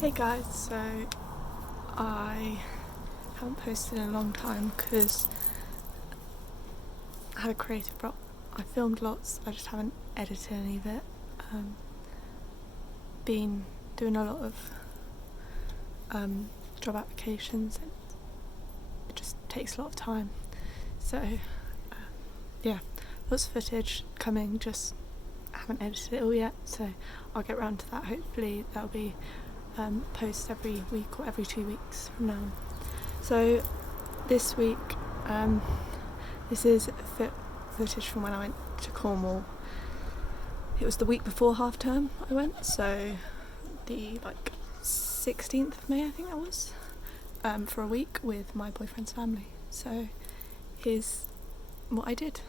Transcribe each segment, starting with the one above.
Hey guys, so I haven't posted in a long time because I had a creative block. I filmed lots, I just haven't edited any of it. Been doing a lot of job applications, and it just takes a lot of time. So yeah, lots of footage coming, just haven't edited it all yet, so I'll get around to that. Hopefully that'll be post every week or every 2 weeks from now. So this week, this is footage from when I went to Cornwall. It was the week before half term I went, so the 16th of May I think that was, for a week with my boyfriend's family. So here's what I did.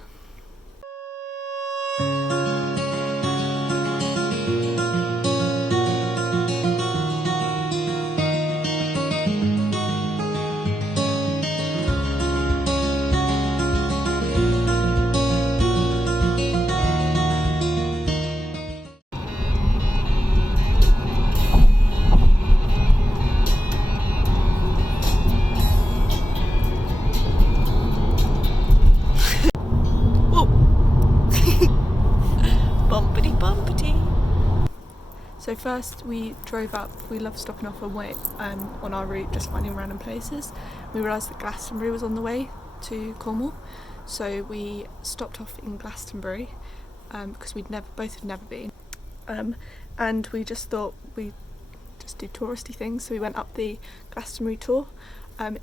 So first we drove up. We love stopping off on our route, just finding random places. We realised that Glastonbury was on the way to Cornwall, so we stopped off in Glastonbury because both had never been, and we just thought we'd just do touristy things. So we went up the Glastonbury tour.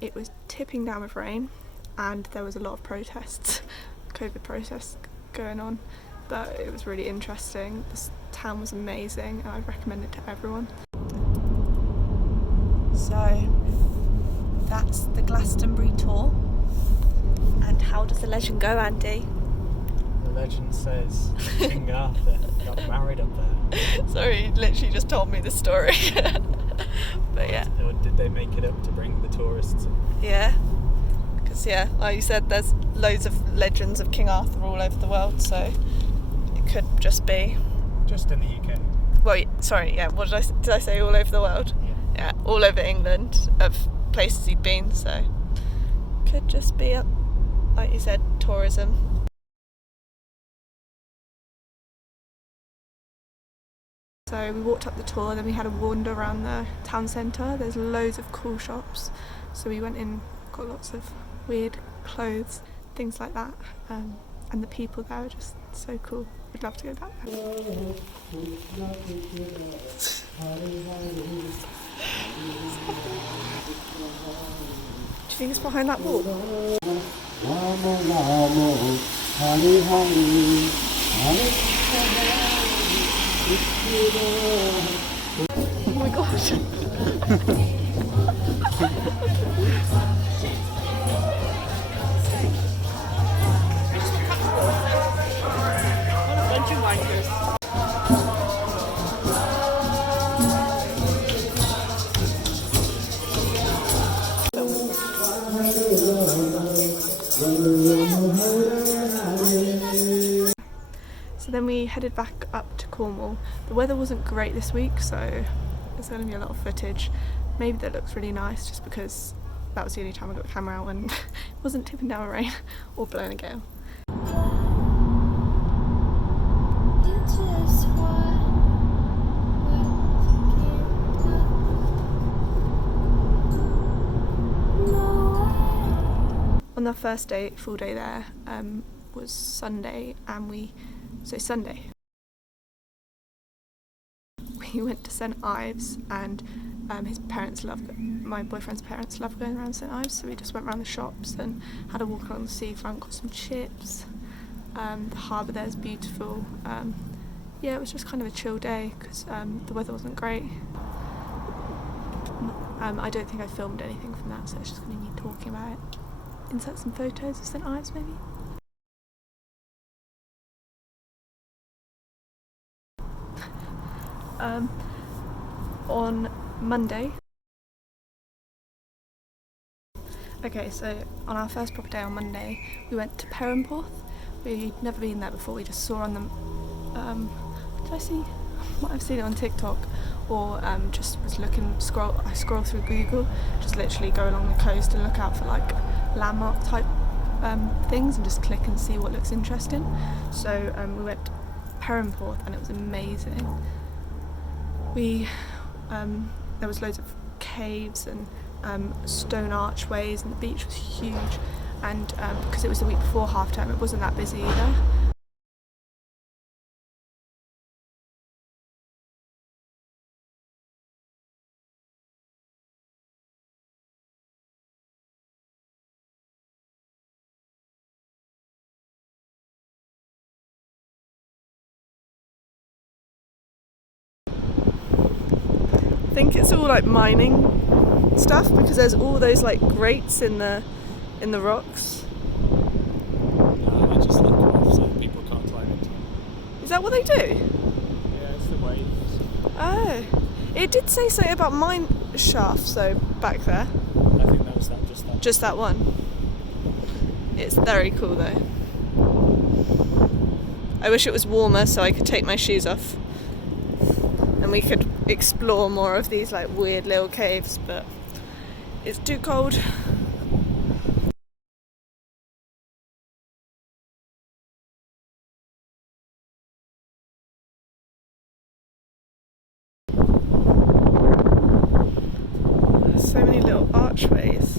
It was tipping down with rain, and there was a lot of protests, COVID protests going on, but it was really interesting. This town was amazing, and I'd recommend it to everyone. So that's the Glastonbury tour. And how does the legend go, Andy? The legend says King Arthur got married up there. Sorry, he literally just told me the story. But yeah. Or did they make it up to bring the tourists in? Yeah. Because like you said, there's loads of legends of King Arthur all over the world, so it could just be... Just in the UK. Well, sorry, yeah, what did I say all over the world? Yeah, all over England, of places he'd been, so could just be, like you said, tourism. So we walked up the tour, then we had a wander around the town centre. There's loads of cool shops, so we went in, got lots of weird clothes, things like that, and the people there are just so cool. We'd love to go back there. Do you think it's behind that wall? Oh my gosh. So then we headed back up to Cornwall. The weather wasn't great this week, so there's going to be a lot of footage. Maybe that looks really nice just because that was the only time I got the camera out when it wasn't tipping down with rain or blowing a gale. On the first day, full day there, was Sunday, and Sunday we went to St Ives, and my boyfriend's parents love going around St Ives, so we just went around the shops and had a walk along the seafront, got some chips. The harbour there is beautiful. Yeah, it was just kind of a chill day because the weather wasn't great. I don't think I filmed anything from that, so it's just going to be me talking about it. Insert some photos of St Ives maybe. On Monday. Okay, so on our first proper day on Monday, we went to Perrinport. We'd never been there before. We just saw on the. Did I see? might have seen it on TikTok, or just was looking, I scroll through Google, just literally go along the coast and look out for like landmark type things and just click and see what looks interesting. So we went to Perrinport and it was amazing. There was loads of caves and stone archways, and the beach was huge, and because it was the week before half term, it wasn't that busy either. I think it's all like mining stuff, because there's all those like grates in the rocks. No, they just look off so people can't climb into them. Is that what they do? Yeah, it's the waves. Oh, it did say something about mine shafts though back there. I think that was that. Just that one. It's very cool though. I wish it was warmer so I could take my shoes off and we could explore more of these like weird little caves, but it's too cold. So many little archways.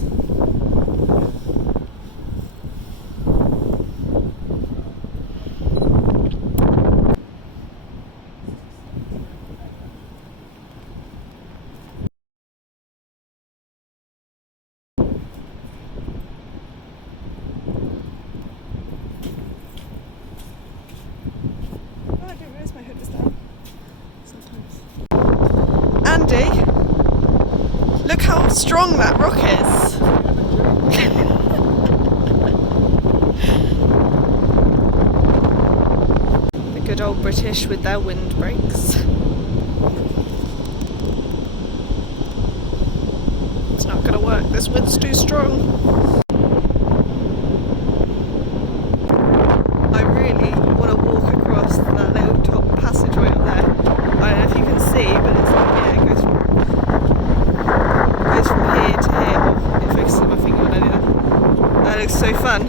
Andy, look how strong that rock is. The good old British with their windbreaks. It's not going to work, this wind's too strong. I really want to walk across that little top passageway up there. I don't know if you can see, but it's like, yeah, it goes from here to here. Oh, it focuses on my finger when I do that. That looks so fun.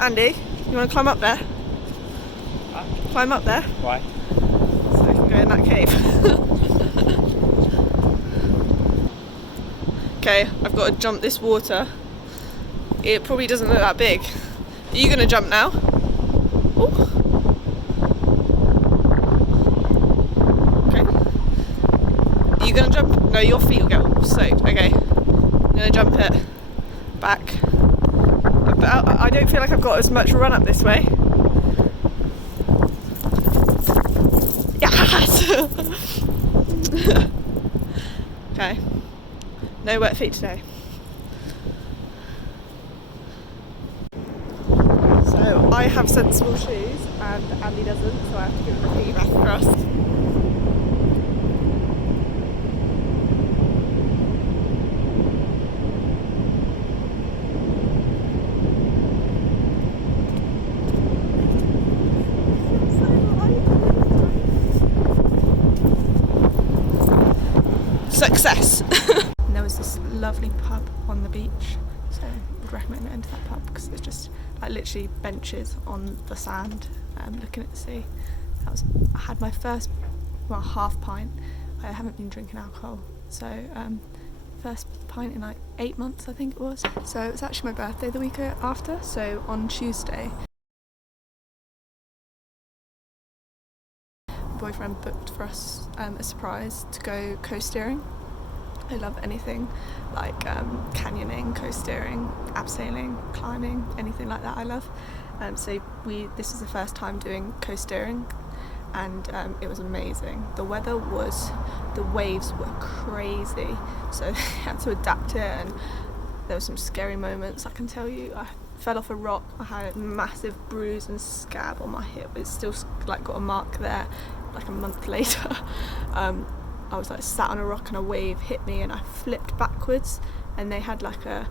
Andy, you want to climb up there? Huh? Climb up there? Why? So I can go in that cave. Okay, I've got to jump this water. It probably doesn't look that big. Are you going to jump now? Ooh. Are you going to jump? No, your feet will get all soaked. Okay. I'm going to jump it back. I don't feel like I've got as much run up this way. Yes! Okay. No wet feet today. So I have sensible shoes and Andy doesn't, so I have to give him a piggyback across. Success! And there was this lovely pub on the beach, so I would recommend going to that pub because it's just like literally benches on the sand, looking at the sea. I had my first, half pint. I haven't been drinking alcohol, so first pint in like 8 months I think it was. So it was actually my birthday the week after, so on Tuesday boyfriend booked for us a surprise to go coast steering. I love anything like canyoning, coast steering, abseiling, climbing, anything like that I love. So this was the first time doing coast steering, and it was amazing. The waves were crazy, so I had to adapt it, and there were some scary moments, I can tell you. I fell off a rock, I had a massive bruise and scab on my hip. It's still like got a mark there like a month later. I was like sat on a rock and a wave hit me and I flipped backwards, and they had like a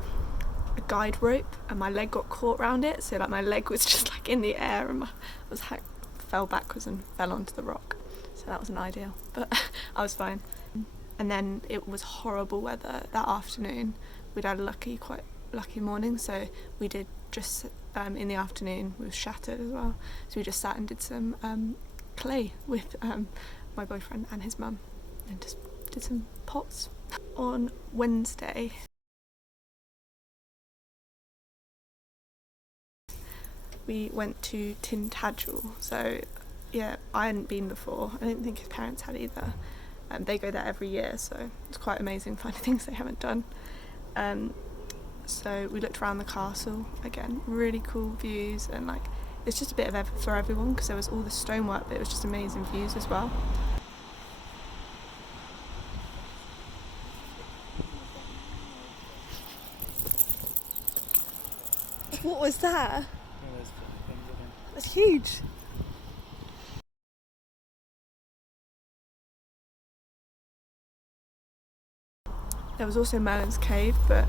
guide rope and my leg got caught around it, so like my leg was just like in the air and I was fell backwards and fell onto the rock, so that wasn't ideal, but I was fine. And then it was horrible weather that afternoon. We'd had a quite lucky morning, so we did just in the afternoon, we were shattered as well, so we just sat and did some clay with my boyfriend and his mum, and just did some pots. On Wednesday we went to Tintagel, so yeah, I hadn't been before. I don't think his parents had either. They go there every year, so it's quite amazing finding things they haven't done. So we looked around the castle, again, really cool views, and like it's just a bit of for everyone, because there was all the stonework, but it was just amazing views as well. What was that? That's huge. There was also Sennen Cove, but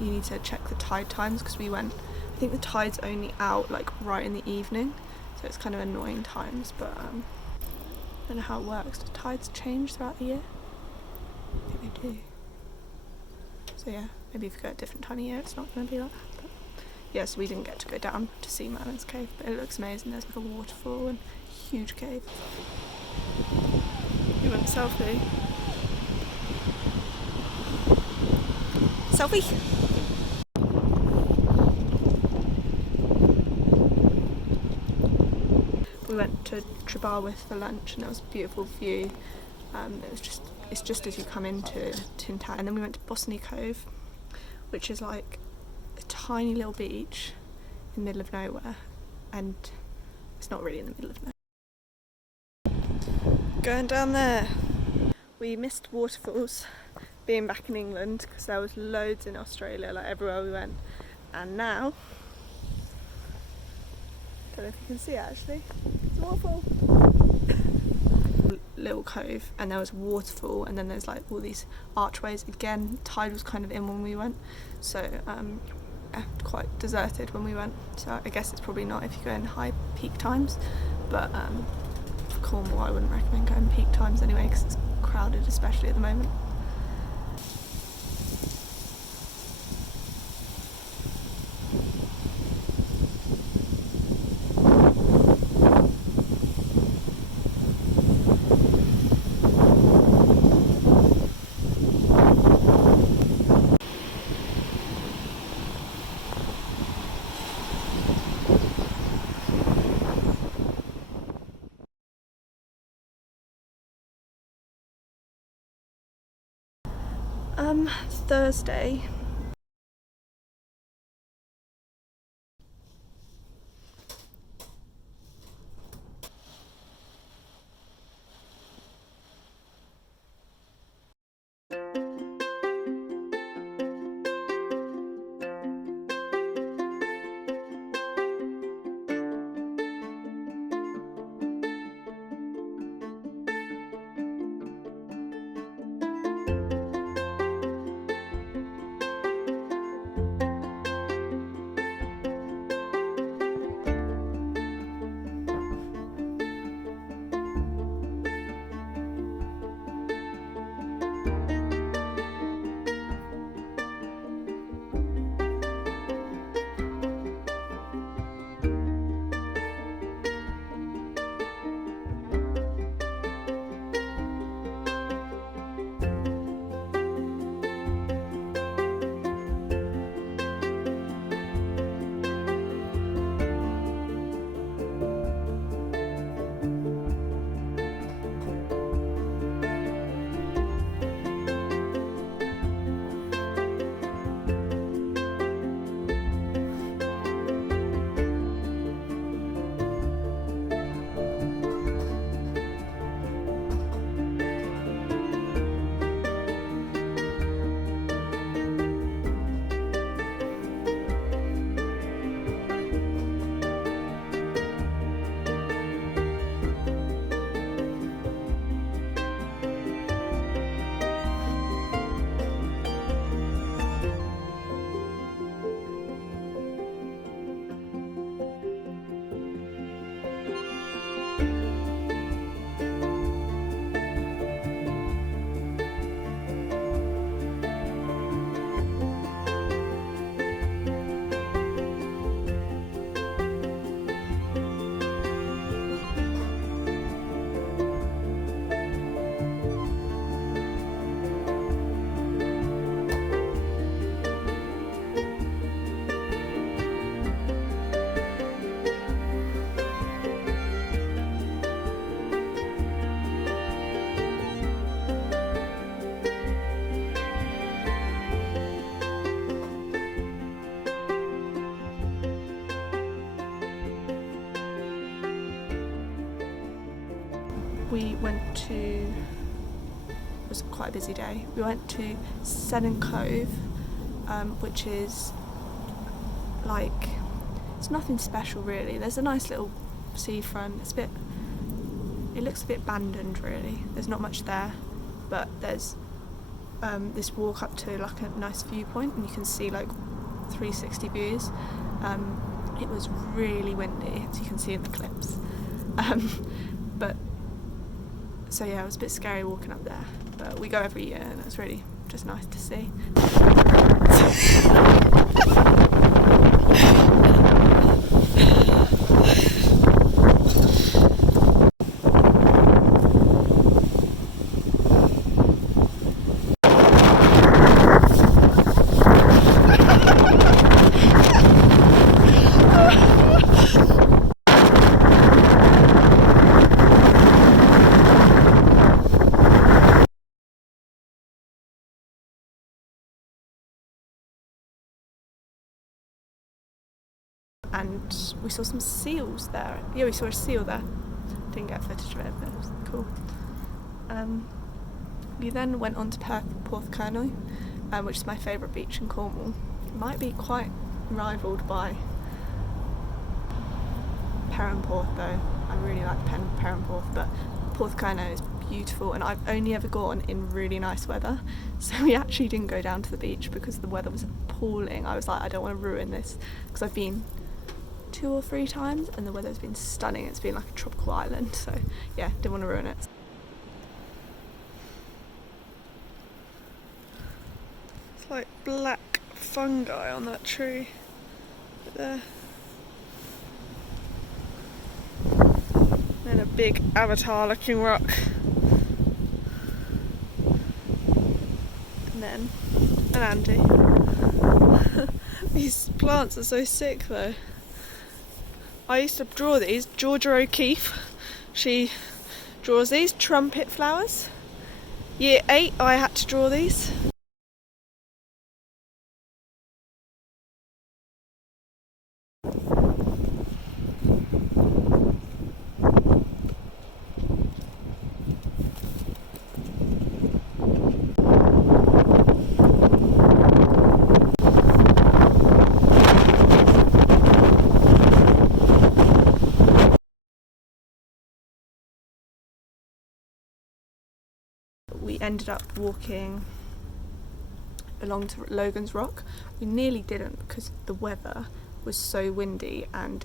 you need to check the tide times, because we went, I think the tide's only out like right in the evening, so it's kind of annoying times, but I don't know how it works. Do tides change throughout the year? I think they do. So yeah, maybe if you go at a different time of year it's not going to be like that. But yeah, so we didn't get to go down to see Sennen Cove, but it looks amazing. There's like a waterfall and huge cave. We went selfie. Selfie! We went to Trebarwith for lunch, and it was a beautiful view. It's just as you come into Tintagel, and then we went to Sennen Cove, which is like a tiny little beach in the middle of nowhere, and it's not really in the middle of nowhere. Going down there, we missed waterfalls being back in England, because there was loads in Australia, like everywhere we went, and now, don't know if you can see it actually, it's a waterfall. Little cove, and there was a waterfall, and then there's like all these archways. Again, tide was kind of in when we went, so yeah, quite deserted when we went, so I guess it's probably not if you go in high peak times, but for Cornwall I wouldn't recommend going peak times anyway, because it's crowded, especially at the moment. Thursday. we went to, it was quite a busy day, we went to Sennen Cove, which is like, it's nothing special really. There's a nice little seafront. It looks a bit abandoned really. There's not much there, but there's this walk up to like a nice viewpoint and you can see like 360 views. It was really windy, as you can see in the clips. But so yeah, it was a bit scary walking up there, but we go every year and it was really just nice to see. And we saw some seals there. Yeah, we saw a seal there. Didn't get footage of it, but it was cool. We then went on to Perrinport, which is my favourite beach in Cornwall. It might be quite rivaled by Perrinport though. I really like Perrinport, but Porthcurno is beautiful, and I've only ever gone in really nice weather, so we actually didn't go down to the beach because the weather was appalling. I was like, I don't want to ruin this, because I've been 2 or 3 times and the weather's been stunning. It's been like a tropical island, so yeah, didn't want to ruin it. It's like black fungi on that tree right there. And a big avatar looking rock. And then an Andy. These plants are so sick though. I used to draw these. Georgia O'Keeffe, she draws these trumpet flowers. Year 8 I had to draw these. We ended up walking along to Logans Rock. We nearly didn't because the weather was so windy and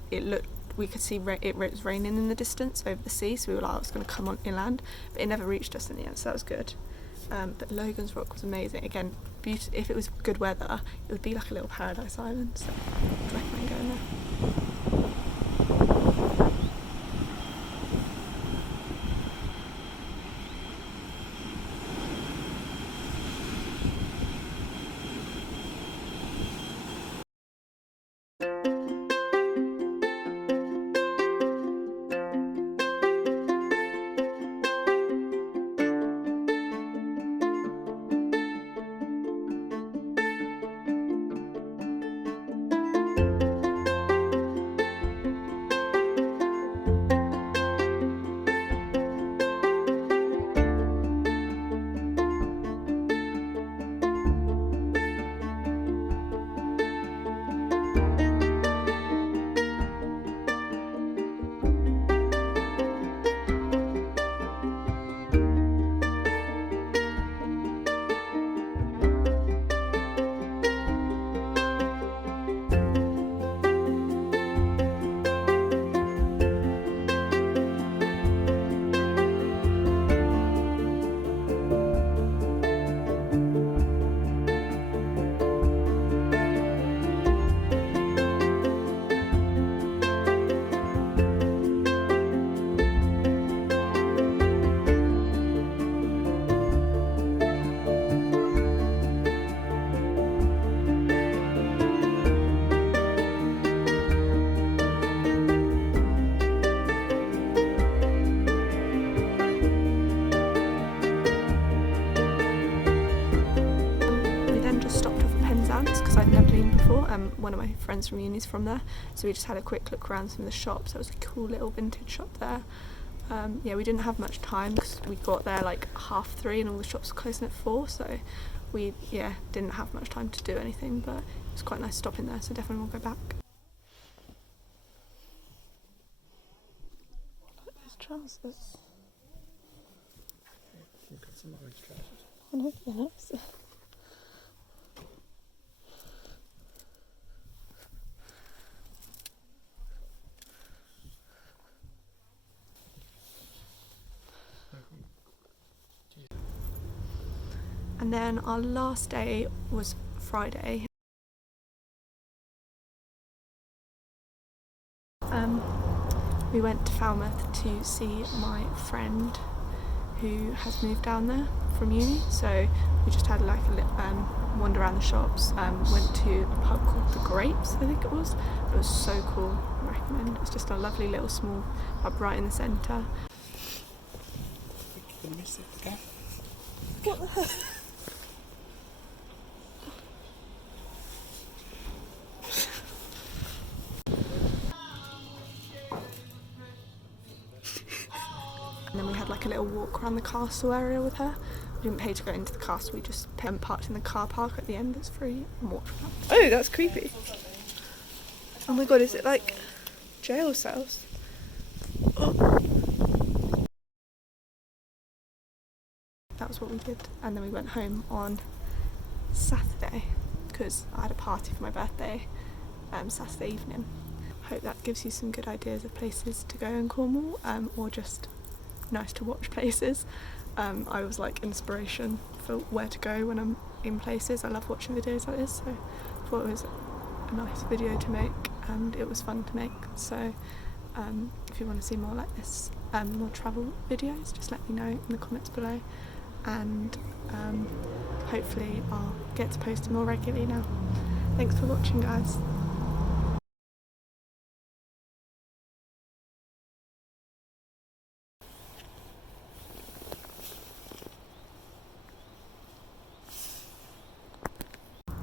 we could see it was raining in the distance over the sea, so we were like, oh, it's going to come on inland, but it never reached us in the end, so that was good. But Logans Rock was amazing. Again, if it was good weather, it would be like a little paradise island, so I'd recommend going there. One of my friends from uni is from there, so we just had a quick look around some of the shops. There was a cool little vintage shop there. yeah, we didn't have much time because we got there like 3:30 and all the shops were closing at 4, so we didn't have much time to do anything, but it was quite nice stopping there, so definitely we'll go back. Look at these trousers. You've got some orange trousers. Oh no, they're nice. And then our last day was Friday. We went to Falmouth to see my friend who has moved down there from uni, so we just had like a wander around the shops, went to a pub called The Grapes, I think it was. It was so cool, I recommend. It's just a lovely little small pub right in the centre. You're gonna miss it, okay? What the heck? And then we had like a little walk around the castle area with her. We didn't pay to go into the castle, we just parked in the car park at the end that's free and walked around. Oh, that's creepy. Oh my god, is it like jail cells? Oh. That was what we did, and then we went home on Saturday because I had a party for my birthday Saturday evening. Hope that gives you some good ideas of places to go in Cornwall, or just nice to watch places. I was like inspiration for where to go when I'm in places. I love watching videos like this, so I thought it was a nice video to make and it was fun to make. So if you want to see more like this, more travel videos, just let me know in the comments below, and hopefully I'll get to posting more regularly now. Thanks for watching, guys.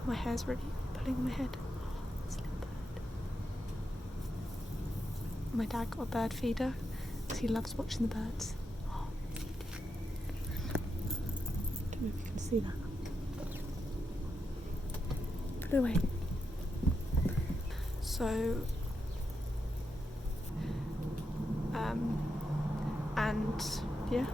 My hair's really pulling my head. It's a little bird. My dad got a bird feeder because he loves watching the birds. Oh, don't know if you can see that. Put it away. So, and yeah.